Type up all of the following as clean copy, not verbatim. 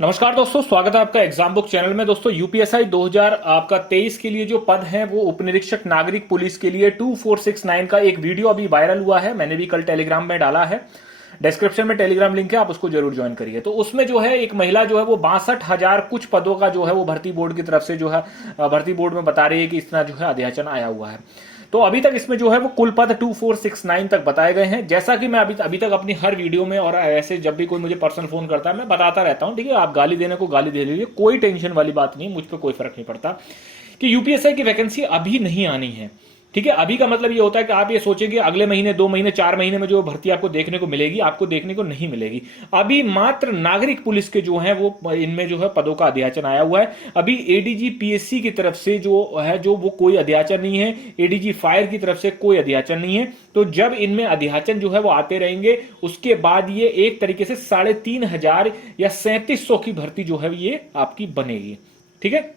नमस्कार दोस्तों, स्वागत है आपका एग्जाम बुक चैनल में। दोस्तों यूपीएसआई 2023 के लिए जो पद हैं वो उप निरीक्षक नागरिक पुलिस के लिए 2469 का एक वीडियो अभी वायरल हुआ है। मैंने भी कल टेलीग्राम में डाला है। डिस्क्रिप्शन में टेलीग्राम लिंक है, आप उसको जरूर ज्वाइन करिए। तो उसमें जो है एक महिला जो है वो 62,000 कुछ पदों का जो है वो भर्ती बोर्ड की तरफ से जो है भर्ती बोर्ड में बता रही है कि इतना जो है अध्याचन आया हुआ है। तो अभी तक इसमें जो है वो कुल पद 2469 तक बताए गए हैं। जैसा कि मैं अभी तक अपनी हर वीडियो में और ऐसे जब भी कोई मुझे पर्सनल फोन करता है मैं बताता रहता हूं, ठीक है। आप गाली देने को गाली दे लीजिए, कोई टेंशन वाली बात नहीं, मुझ पर कोई फर्क नहीं पड़ता कि यूपीएसआई की वैकेंसी अभी नहीं आनी है, ठीक है। अभी का मतलब ये होता है कि आप ये सोचेंगे अगले महीने, 2 महीने, 4 महीने में जो भर्ती आपको देखने को मिलेगी, आपको देखने को नहीं मिलेगी। अभी मात्र नागरिक पुलिस के जो है वो इनमें जो है पदों का अध्याचन आया हुआ है। अभी एडीजी पीएससी की तरफ से जो है जो वो कोई अध्याचन नहीं है, एडीजी फायर की तरफ से कोई अध्याचन नहीं है। तो जब इनमें अध्याचन जो है वो आते रहेंगे उसके बाद ये एक तरीके से 3,500 या 3,700 की भर्ती जो है ये आपकी बनेगी, ठीक है।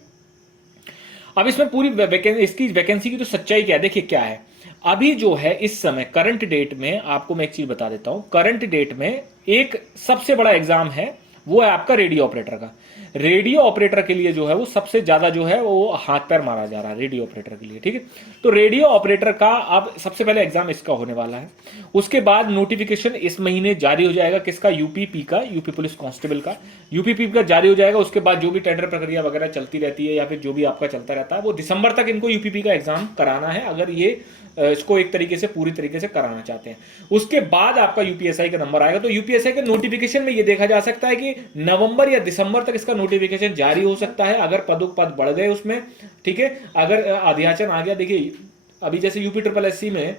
अब इसमें पूरी इसकी वैकेंसी की तो सच्चाई क्या है, देखिए क्या है। अभी जो है इस समय करंट डेट में आपको मैं एक चीज बता देता हूं। करंट डेट में एक सबसे बड़ा एग्जाम है, वो है आपका रेडियो ऑपरेटर का। रेडियो ऑपरेटर के लिए जो है वो सबसे ज्यादा जो है वो हाथ पैर मारा जा रहा है रेडियो ऑपरेटर के लिए, ठीक है। तो रेडियो ऑपरेटर का अब सबसे पहले एग्जाम इसका होने वाला है। उसके बाद नोटिफिकेशन इस महीने जारी हो जाएगा, किसका, यूपीपी का, यूपी पुलिस कांस्टेबल का। यूपीपी का जारी हो जाएगा। उसके बाद जो भी टेंडर प्रक्रिया वगैरह चलती रहती है या फिर जो भी आपका चलता रहता है, वो दिसंबर तक इनको यूपीपी का एग्जाम कराना है, अगर ये इसको एक तरीके से पूरी तरीके से कराना चाहते हैं। उसके बाद आपका यूपीएसआई का नंबर आएगा। तो यूपीएसआई के नोटिफिकेशन में ये देखा जा सकता है कि नवंबर या दिसंबर तक इसका नोटिफिकेशन जारी हो सकता है, अगर पद बढ़ गए उसमें, ठीक है। अगर अध्याचन आ गया, देखिए अभी जैसे यूपी ट्रिपल एससी में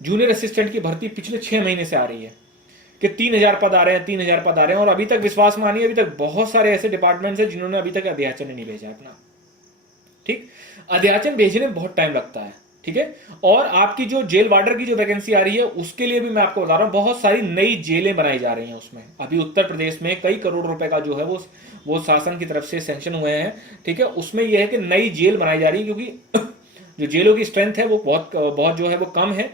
जूनियर असिस्टेंट की भर्ती पिछले 6 महीने से आ रही है कि 3,000 पद आ रहे हैं, 3,000 पद आ रहे हैं, और अभी तक विश्वास मानिए अभी तक बहुत सारे ऐसे डिपार्टमेंट्स हैं जिन्होंने अभी तक अध्याचन नहीं भेजा अपना, ठीक। अध्याचन भेजने में बहुत टाइम लगता है, ठीक है। और आपकी जो जेल वार्डर की जो वैकेंसी आ रही है उसके लिए भी मैं आपको बता रहा हूं, बहुत सारी नई जेलें बनाई जा रही हैं उसमें। अभी उत्तर प्रदेश में कई करोड़ रुपए का जो है वो शासन की तरफ से सैंक्शन हुए हैं, ठीक है। उसमें यह है कि नई जेल बनाई जा रही है, क्योंकि जो जेलों की स्ट्रेंथ है वो बहुत बहुत जो है वो कम है।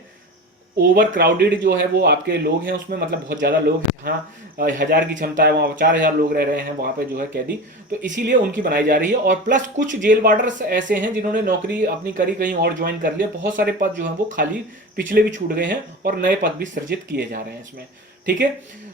ओवर क्राउडेड जो है वो आपके लोग हैं उसमें, मतलब बहुत ज्यादा लोग, जहाँ 1,000 की क्षमता है वहां 4,000 लोग रह रहे हैं वहां पे जो है कैदी। तो इसीलिए उनकी बनाई जा रही है। और प्लस कुछ जेल वार्डर्स ऐसे हैं जिन्होंने नौकरी अपनी करी, कहीं और ज्वाइन कर लिया। बहुत सारे पद जो है वो खाली पिछले भी छूट गए हैं और नए पद भी सृजित किए जा रहे हैं इसमें, ठीक है।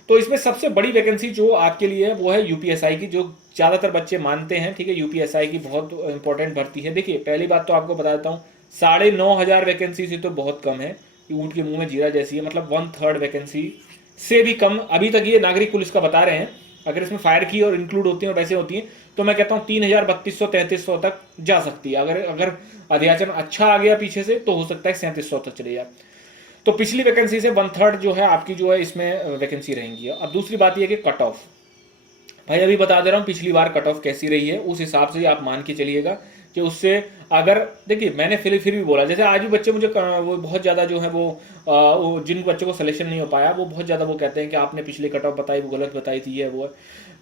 तो इसमें सबसे बड़ी वैकेंसी जो आपके लिए है वो है यूपीएसआई की, जो ज्यादातर बच्चे मानते हैं, ठीक है। यूपीएसआई की बहुत इंपॉर्टेंट भर्ती है। देखिए पहली बात तो आपको बता देता हूँ, 9,500 वैकेंसी से तो बहुत कम है, ऊंट के मुंह में जीरा जैसी है। मतलब 1/3 वैकेंसी से भी कम अभी तक ये नागरिक पुलिस का बता रहे हैं। अगर इसमें फायर की और इंक्लूड होती है और वैसे होती है तो मैं कहता हूं 3,000, 3,200, 3,300 तक जा सकती है। अगर अगर अध्याचन अच्छा आ गया पीछे से तो हो सकता है 3,700 तक चले जाए। तो पिछली वैकेंसी से 1/3 जो है आपकी जो है इसमें वैकेंसी रहेंगी। अब दूसरी बात यह कि कट ऑफ, भाई अभी बता दे रहा हूं पिछली बार कट ऑफ कैसी रही है, उस हिसाब से आप मान के चलिएगा कि उससे, अगर देखिए मैंने फिर भी बोला, जैसे आज भी बच्चे मुझे वो बहुत ज्यादा जो है वो जिन बच्चों को सिलेक्शन नहीं हो पाया वो बहुत ज्यादा वो कहते हैं कि आपने पिछली कट ऑफ बताई, वो गलत बताई थी, है वो है।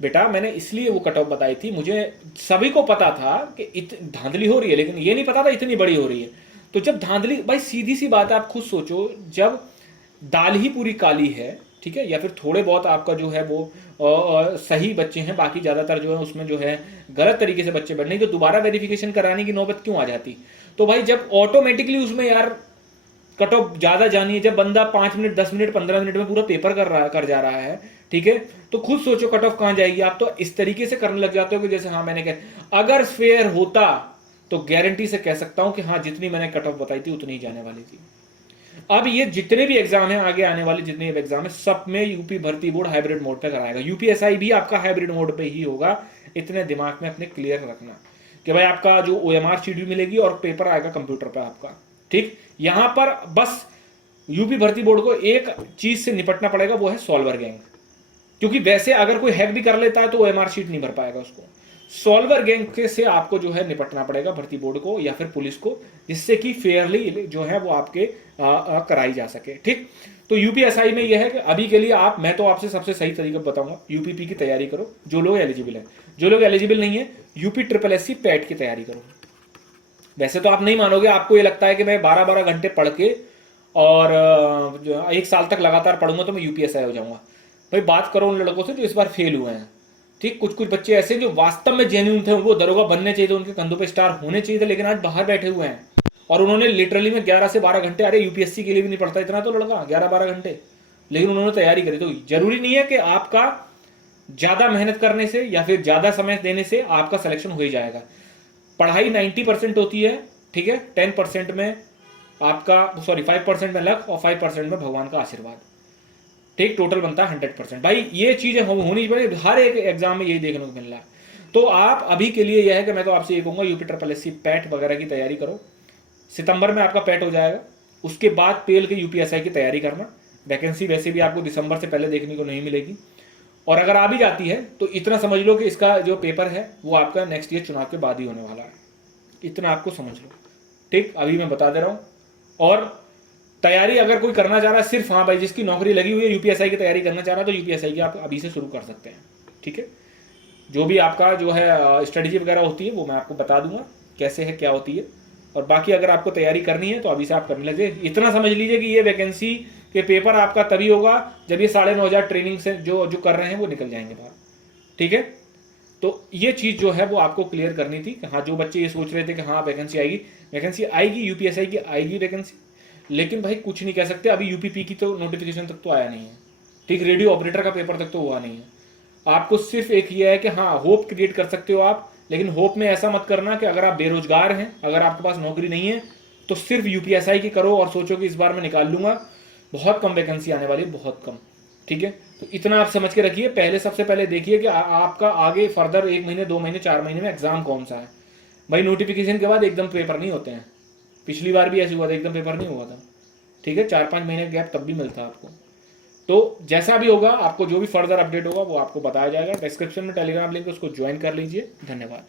बेटा मैंने इसलिए वो कट ऑफ बताई थी, मुझे सभी को पता था कि धांधली हो रही है, लेकिन ये नहीं पता था इतनी बड़ी हो रही है। तो जब धांधली, भाई सीधी सी बात है, आप खुद सोचो, जब दाल ही पूरी काली है, ठीक है, या फिर थोड़े बहुत आपका जो है वो सही बच्चे हैं, बाकी ज्यादातर जो है उसमें जो है गलत तरीके से बच्चे बढ़ने, तो दोबारा वेरिफिकेशन कराने की नौबत क्यों आ जाती। तो भाई जब ऑटोमेटिकली उसमें यार कट ऑफ ज्यादा जानी है, जब बंदा 5 मिनट, 10 मिनट, 15 मिनट में पूरा पेपर कर जा रहा है, ठीक है, तो खुद सोचो कट ऑफ कहां जाएगी। आप तो इस तरीके से करने लग जाते हो कि जैसे, हाँ मैंने कहा अगर फेयर होता तो गारंटी से कह सकता हूं कि हाँ जितनी मैंने कट ऑफ बताई थी उतनी ही जाने वाली थी। अब ये जितने भी एग्जाम है, आगे आने वाले जितने भी एग्जाम है, सब में यूपी भर्ती बोर्ड हाइब्रिड मोड पे कराएगा। यूपीएसआई भी आपका हाइब्रिड मोड पे ही होगा, इतने दिमाग में अपने क्लियर रखना कि भाई आपका जो ओएमआर शीट भी मिलेगी और पेपर आएगा कंप्यूटर पे आपका, ठीक। यहां पर बस यूपी भर्ती बोर्ड को एक चीज से निपटना पड़ेगा, वो है सॉल्वर गैंग। क्योंकि वैसे अगर कोई हैक भी कर लेता है तो ओएमआर शीट नहीं भर पाएगा उसको। सॉल्वर गैंग से आपको जो है निपटना पड़ेगा भर्ती बोर्ड को या फिर पुलिस को, जिससे कि फेयरली जो है वो आपके कराई जा सके, ठीक। तो यूपीएसआई में यह है कि अभी के लिए मैं तो आपसे सबसे सही तरीका बताऊंगा, यूपीपी की तैयारी करो जो लोग एलिजिबल है। जो लोग एलिजिबल नहीं है, यूपी ट्रिपल एससी पैट की तैयारी करो। वैसे तो आप नहीं मानोगे, आपको ये लगता है कि मैं 12-12 घंटे पढ़ के और 1 साल तक लगातार पढ़ूंगा तो मैं यूपीएसआई हो जाऊंगा। भाई बात करो उन लड़कों से जो इस बार फेल हुए हैं, ठीक, कुछ कुछ बच्चे ऐसे जो वास्तव में जेन्युइन थे, उनको दरोगा बनने चाहिए थे, उनके कंधों पे स्टार होने चाहिए थे, लेकिन आज बाहर बैठे हुए हैं और उन्होंने लिटरली में 11 से 12 घंटे, अरे यूपीएससी के लिए भी नहीं पढ़ता इतना तो लड़का 11-12 घंटे, लेकिन उन्होंने तैयारी करी। तो जरूरी नहीं है कि आपका ज्यादा मेहनत करने से या फिर ज्यादा समय देने से आपका सिलेक्शन हो ही जाएगा। पढ़ाई 90% होती है, ठीक है, 10% में आपका 5% में लक और 5% में भगवान का आशीर्वाद, ठीक, टोटल बनता है 100%। भाई ये चीजें होनी चाहिए, हर एक एग्जाम में यही देखने को मिल रहा है। तो आप अभी के लिए यह है कि मैं तो आपसे ये कहूंगा यूपी SSC पैट वगैरह की तैयारी करो। सितंबर में आपका पैट हो जाएगा, उसके बाद पेल के यूपीएसआई की तैयारी करना। वैकेंसी वैसे भी आपको दिसंबर से पहले देखने को नहीं मिलेगी, और अगर आ भी जाती है तो इतना समझ लो कि इसका जो पेपर है वो आपका नेक्स्ट ईयर चुनाव के बाद ही होने वाला है, इतना आपको समझ लो, ठीक, अभी मैं बता दे रहा हूं। और तैयारी अगर कोई करना चाह रहा है, सिर्फ हाँ भाई जिसकी नौकरी लगी हुई है यूपीएसआई की तैयारी करना चाह रहा है, तो यूपीएसआई की आप अभी से शुरू कर सकते हैं, ठीक है। जो भी आपका जो है स्ट्रेटेजी वगैरह होती है वो मैं आपको बता दूंगा कैसे है, क्या होती है। और बाकी अगर आपको तैयारी करनी है तो अभी से आप करने लगे। इतना समझ लीजिए कि ये वैकेंसी के पेपर आपका तभी होगा जब ये 9,500 ट्रेनिंग से जो कर रहे हैं वो निकल जाएंगे बाहर, ठीक है। तो ये चीज़ जो है वो आपको क्लियर करनी थी कि हाँ, जो बच्चे ये सोच रहे थे कि हाँ वैकेंसी आएगी यूपीएसआई की आएगी वैकेंसी, लेकिन भाई कुछ नहीं कह सकते, अभी यूपीपी की तो नोटिफिकेशन तक तो आया नहीं है, ठीक, रेडियो ऑपरेटर का पेपर तक तो हुआ नहीं है। आपको सिर्फ एक ये है कि हाँ होप क्रिएट कर सकते हो आप, लेकिन होप में ऐसा मत करना कि अगर आप बेरोजगार हैं, अगर आपके पास नौकरी नहीं है तो सिर्फ यूपीएसआई की करो और सोचो कि इस बार मैं निकाल लूंगा। बहुत कम वैकेंसी आने वाली है, बहुत कम, ठीक है। तो इतना आप समझ के रखिए। पहले सबसे पहले देखिए कि आपका आगे फर्दर 1 महीने 2 महीने 4 महीने में एग्जाम कौन सा है। भाई नोटिफिकेशन के बाद एकदम पेपर नहीं होते हैं, पिछली बार भी ऐसे हुआ था, एकदम पेपर नहीं हुआ था, ठीक है, 4-5 महीने गैप तब भी मिलता है आपको। तो जैसा भी होगा, आपको जो भी फर्दर अपडेट होगा वो आपको बताया जाएगा। डिस्क्रिप्शन में टेलीग्राम लिंक, उसको ज्वाइन कर लीजिए। धन्यवाद।